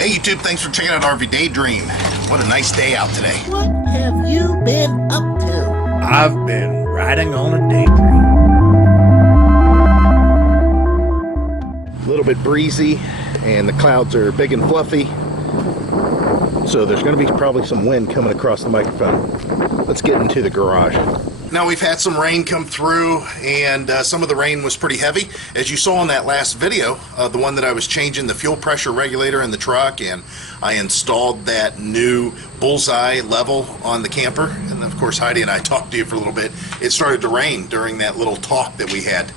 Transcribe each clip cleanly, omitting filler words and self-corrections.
Hey YouTube, thanks for checking out RV Daydream. What a nice day out today. What have you been up to? I've been riding on a daydream. A little bit breezy and the clouds are big and fluffy. So there's going to be probably some wind coming across the microphone. Let's get into the garage. Now we've had some rain come through, and some of the rain was pretty heavy. As you saw in that last video, the one that I was changing the fuel pressure regulator in the truck, and I installed that new bullseye level on the camper. And of course Heidi and I talked to you for a little bit. It started to rain during that little talk that we had.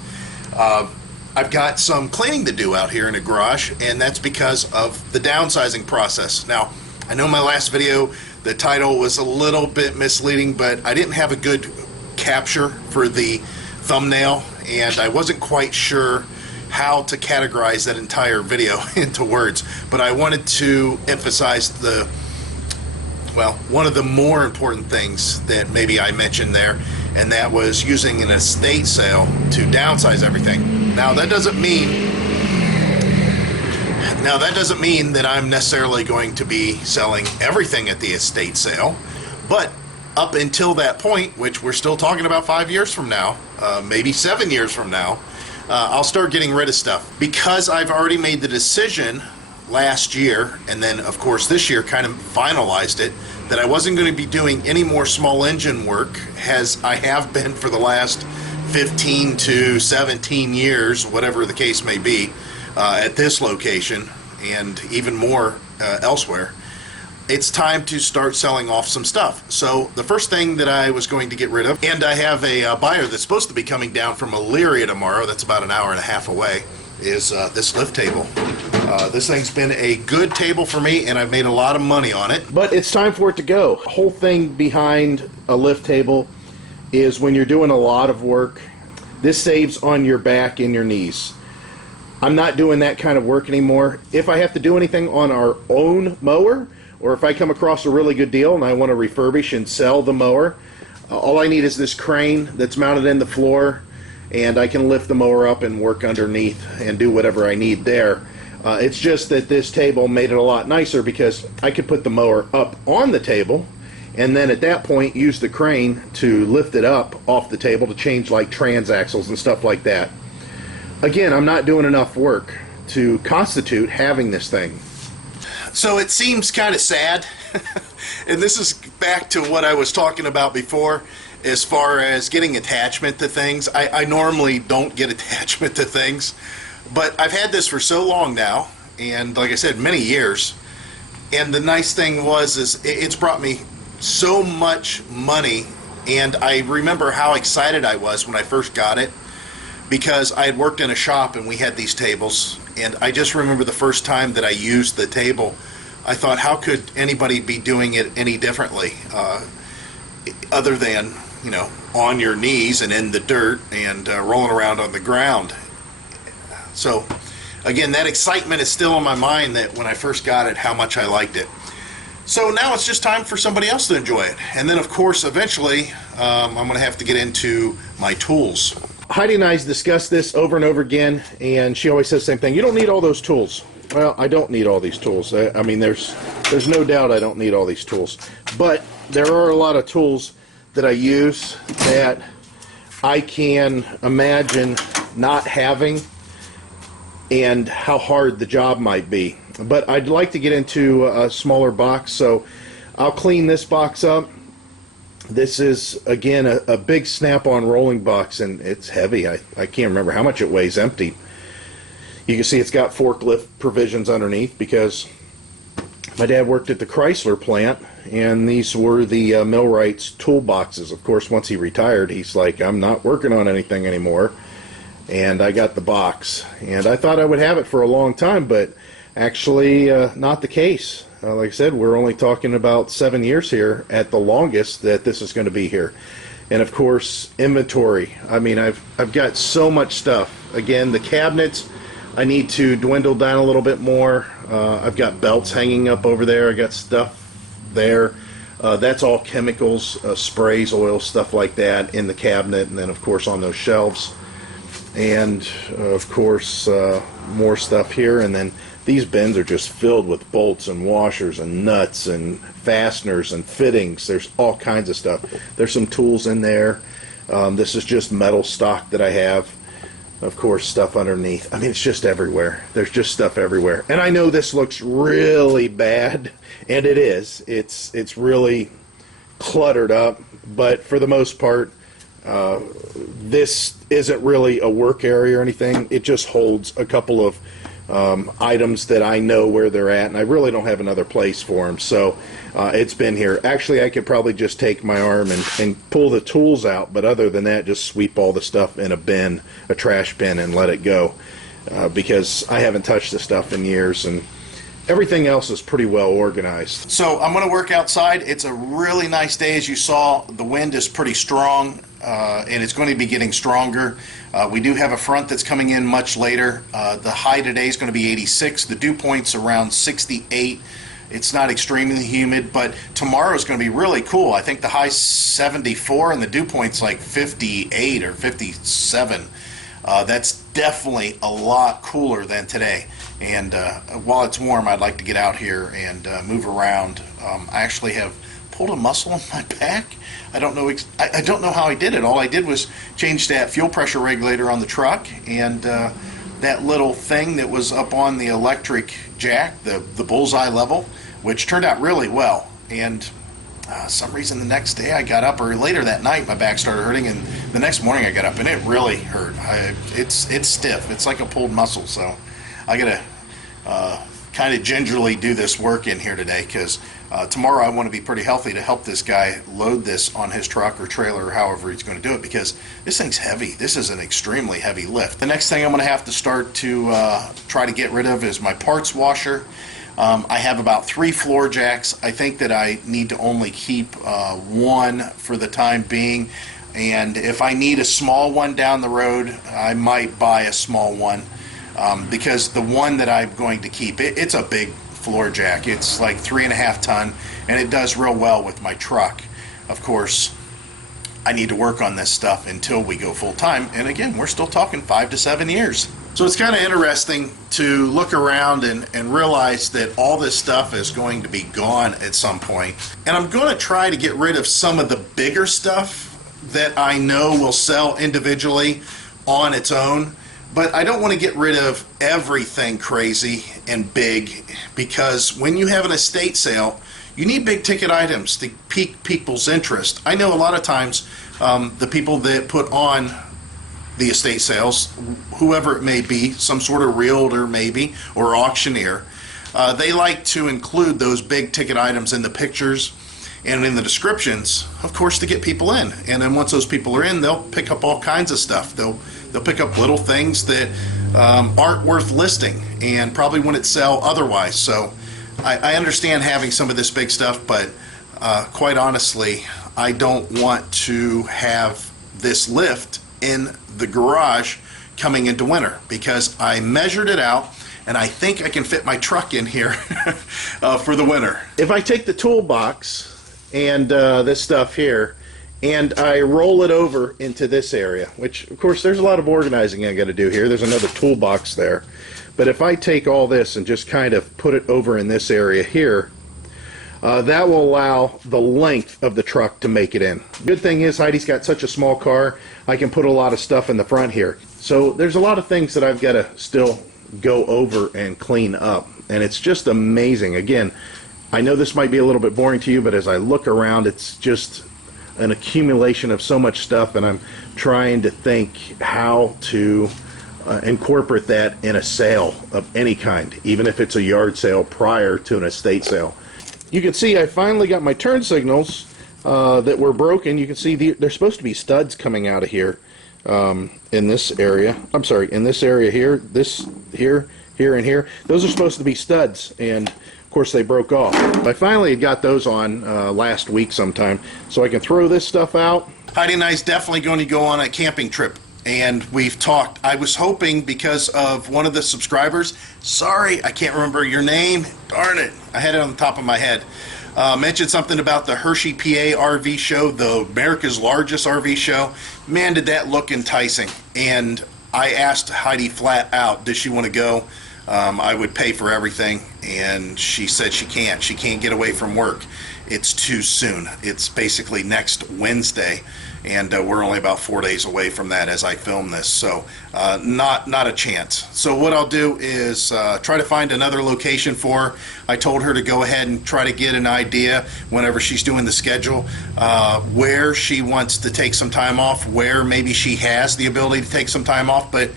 I've got some cleaning to do out here in the garage, and that's because of the downsizing process. Now, I know my last video, the title was a little bit misleading, but I didn't have a good capture for the thumbnail, and I wasn't quite sure how to categorize that entire video into words, but I wanted to emphasize one of the more important things that maybe I mentioned there, and that was using an estate sale to downsize everything. Now that doesn't mean that I'm necessarily going to be selling everything at the estate sale, but up until that point, which we're still talking about 5 years from now, maybe 7 years from now, I'll start getting rid of stuff. Because I've already made the decision last year, and then of course this year kind of finalized it, that I wasn't going to be doing any more small engine work, as I have been for the last 15 to 17 years, whatever the case may be, at this location, and even more elsewhere. It's time to start selling off some stuff. So the first thing that I was going to get rid of, and I have a buyer that's supposed to be coming down from Elyria tomorrow, that's about an hour and a half away, is this lift table. This thing's been a good table for me, and I've made a lot of money on it. But it's time for it to go. The whole thing behind a lift table is when you're doing a lot of work, this saves on your back and your knees. I'm not doing that kind of work anymore. If I have to do anything on our own mower, or if I come across a really good deal and I want to refurbish and sell the mower, all I need is this crane that's mounted in the floor, and I can lift the mower up and work underneath and do whatever I need there. It's just that this table made it a lot nicer because I could put the mower up on the table, and then at that point use the crane to lift it up off the table to change like transaxles and stuff like that. Again, I'm not doing enough work to constitute having this thing. So it seems kind of sad, and this is back to what I was talking about before as far as getting attachment to things. I normally don't get attachment to things, but I've had this for so long now, and like I said, many years, and the nice thing is it's brought me so much money, and I remember how excited I was when I first got it, because I had worked in a shop and we had these tables, and I just remember the first time that I used the table, I thought, how could anybody be doing it any differently, other than, you know, on your knees and in the dirt and rolling around on the ground. So again, that excitement is still in my mind, that when I first got it, how much I liked it. So now it's just time for somebody else to enjoy it. And then of course eventually I'm going to have to get into my tools. Heidi and I discussed this over and over again, and she always says the same thing: you don't need all those tools. Well, I don't need all these tools. I mean, there's no doubt I don't need all these tools. But there are a lot of tools that I use that I can imagine not having, and how hard the job might be. But I'd like to get into a smaller box, so I'll clean this box up. This is, again, a big snap-on rolling box, and it's heavy. I can't remember how much it weighs empty. You can see it's got forklift provisions underneath, because my dad worked at the Chrysler plant, and these were the Millwright's toolboxes. Of course, once he retired, he's like, I'm not working on anything anymore, and I got the box. And I thought I would have it for a long time, but actually not the case. Like I said, we're only talking about 7 years here at the longest that this is going to be here. And of course, inventory. I mean, I've got so much stuff. Again, the cabinets, I need to dwindle down a little bit more. I've got belts hanging up over there. I got stuff there. That's all chemicals, sprays, oil, stuff like that in the cabinet, and then of course on those shelves. And of course more stuff here, and then these bins are just filled with bolts and washers and nuts and fasteners and fittings. There's all kinds of stuff. There's some tools in there. This is just metal stock that I have. Of course, stuff underneath. I mean, it's just everywhere. There's just stuff everywhere. And I know this looks really bad, and it is. It's really cluttered up, but for the most part, this isn't really a work area or anything. It just holds a couple of items that I know where they're at, and I really don't have another place for them. So it's been here. Actually, I could probably just take my arm and pull the tools out, but other than that, just sweep all the stuff in a bin, a trash bin, and let it go, because I haven't touched the stuff in years, and everything else is pretty well organized. So I'm going to work outside. It's a really nice day. As you saw, the wind is pretty strong, and it's going to be getting stronger. We do have a front that's coming in much later. The high today is going to be 86. The dew point's around 68. It's not extremely humid, but tomorrow is going to be really cool. I think the high 74 and the dew point's like 58 or 57. That's definitely a lot cooler than today. And while it's warm, I'd like to get out here and move around. I actually have pulled a muscle in my back. I don't know. I don't know how I did it. All I did was change that fuel pressure regulator on the truck, and that little thing that was up on the electric jack, the bullseye level, which turned out really well. And some reason the next day I got up, or later that night my back started hurting, and the next morning I got up and it really hurt. It's stiff. It's like a pulled muscle. So I gotta kind of gingerly do this work in here today, because tomorrow I want to be pretty healthy to help this guy load this on his truck or trailer or however he's going to do it, because this thing's heavy. This is an extremely heavy lift. The next thing I'm going to have to start to try to get rid of is my parts washer. I have about 3 floor jacks. I think that I need to only keep one for the time being, and if I need a small one down the road, I might buy a small one, because the one that I'm going to keep, it's a big floor jack. It's like 3.5 ton, and it does real well with my truck. Of course, I need to work on this stuff until we go full time, and again, we're still talking 5 to 7 years. So it's kind of interesting to look around and realize that all this stuff is going to be gone at some point. And I'm going to try to get rid of some of the bigger stuff that I know will sell individually on its own. But I don't want to get rid of everything crazy and big, because when you have an estate sale, you need big ticket items to pique people's interest. I know a lot of times the people that put on the estate sales, whoever it may be, some sort of realtor maybe, or auctioneer, they like to include those big ticket items in the pictures and in the descriptions, of course, to get people in. And then once those people are in, they'll pick up all kinds of stuff. They'll pick up little things that aren't worth listing and probably wouldn't sell otherwise. So I understand having some of this big stuff, but quite honestly, I don't want to have this lift in the garage coming into winter, because I measured it out and I think I can fit my truck in here for the winter. If I take the toolbox and this stuff here and I roll it over into this area, which of course there's a lot of organizing I got to do here. There's another toolbox there. But if I take all this and just kind of put it over in this area here, that will allow the length of the truck to make it in. Good thing is Heidi's got such a small car, I can put a lot of stuff in the front here. So there's a lot of things that I've got to still go over and clean up, and it's just amazing. Again, I know this might be a little bit boring to you, but as I look around, it's just an accumulation of so much stuff, and I'm trying to think how to incorporate that in a sale of any kind, even if it's a yard sale prior to an estate sale. You can see I finally got my turn signals that were broken. You can see they're supposed to be studs coming out of here in this area. I'm sorry, in this area here, here, and here. Those are supposed to be studs, and of course they broke off. I finally got those on last week sometime, so I can throw this stuff out. Heidi and I is definitely going to go on a camping trip, and we've talked. I was hoping, because of one of the subscribers, sorry, I can't remember your name, darn it, I had it on the top of my head, mentioned something about the Hershey, PA RV show, the America's largest RV show. Man, did that look enticing. And I asked Heidi flat out, does she want to go? I would pay for everything, and she said she can't get away from work. It's too soon. It's basically next Wednesday, and we're only about 4 days away from that as I film this, so not a chance. So what I'll do is try to find another location for her. I told her to go ahead and try to get an idea whenever she's doing the schedule, where she wants to take some time off, where maybe she has the ability to take some time off, but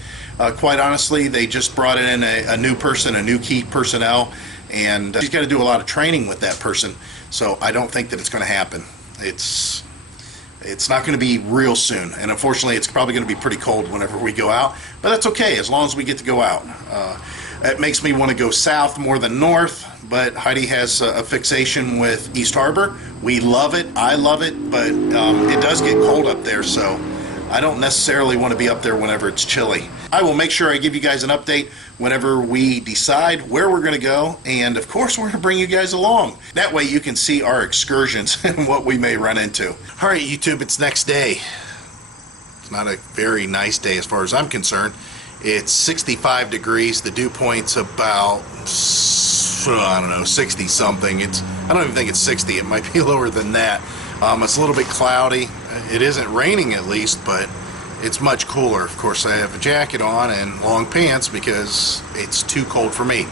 quite honestly, they just brought in a new person, a new key personnel, and she's got to do a lot of training with that person, so I don't think that it's going to happen. It's not going to be real soon, and unfortunately it's probably going to be pretty cold whenever we go out, but that's okay as long as we get to go out. It makes me want to go south more than north, but Heidi has a fixation with East Harbor. We love it, I love it, but it does get cold up there, so I don't necessarily want to be up there whenever it's chilly. I will make sure I give you guys an update whenever we decide where we're going to go, and of course we're going to bring you guys along. That way you can see our excursions and what we may run into. Alright YouTube, it's next day. It's not a very nice day as far as I'm concerned. It's 65 degrees. The dew point's about, I don't know, 60 something. I don't even think it's 60. It might be lower than that. It's a little bit cloudy. It isn't raining at least, but it's much cooler. Of course, I have a jacket on and long pants because it's too cold for me.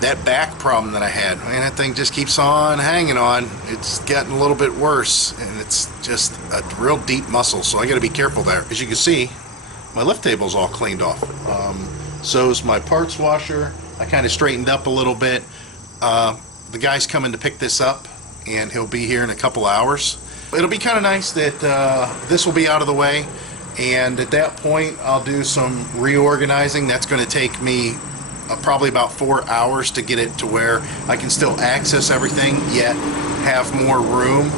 That back problem that I had, man, that thing just keeps on hanging on. It's getting a little bit worse, and it's just a real deep muscle, so I got to be careful there. As you can see, my lift table's all cleaned off. So is my parts washer. I kind of straightened up a little bit. The guy's coming to pick this up, and he'll be here in a couple hours. It'll be kind of nice that this will be out of the way, and at that point I'll do some reorganizing. That's going to take me probably about 4 hours to get it to where I can still access everything, yet have more room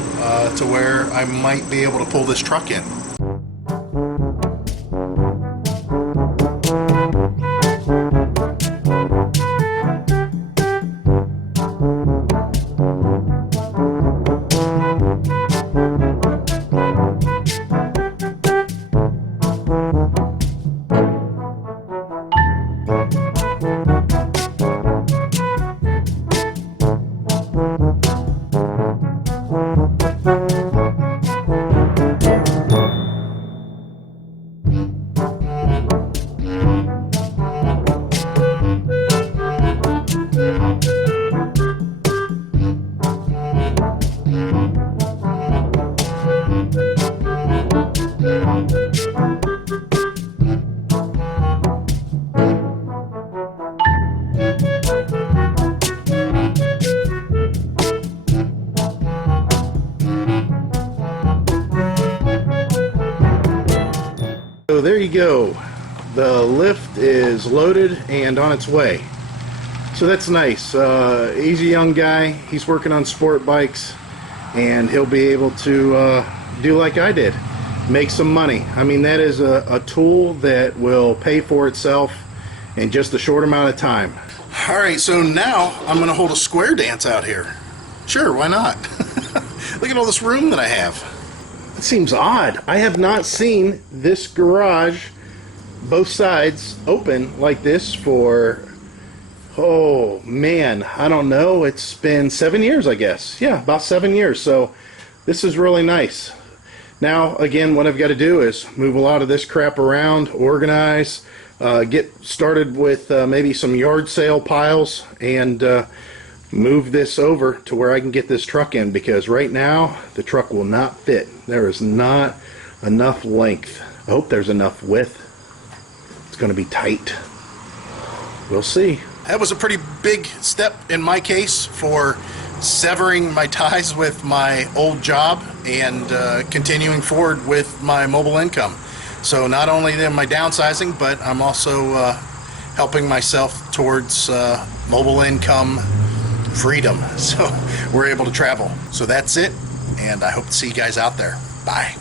to where I might be able to pull this truck in. So there you go. The lift is loaded and on its way. So that's nice. He's a young guy. He's working on sport bikes, and he'll be able to do like I did, make some money. I mean, that is a tool that will pay for itself in just a short amount of time. Alright, so now I'm going to hold a square dance out here. Sure, why not? Look at all this room that I have. It seems odd. I have not seen this garage, both sides, open like this for, oh man, I don't know. It's been 7 years, I guess. Yeah, about 7 years. So this is really nice. Now, again, what I've got to do is move a lot of this crap around, organize, get started with maybe some yard sale piles, and move this over to where I can get this truck in, because right now the truck will not fit. There is not enough length. I hope there's enough width. It's going to be tight. We'll see. That was a pretty big step in my case for severing my ties with my old job and continuing forward with my mobile income. So not only am I downsizing, but I'm also helping myself towards mobile income freedom. So we're able to travel. So that's it, and I hope to see you guys out there. Bye.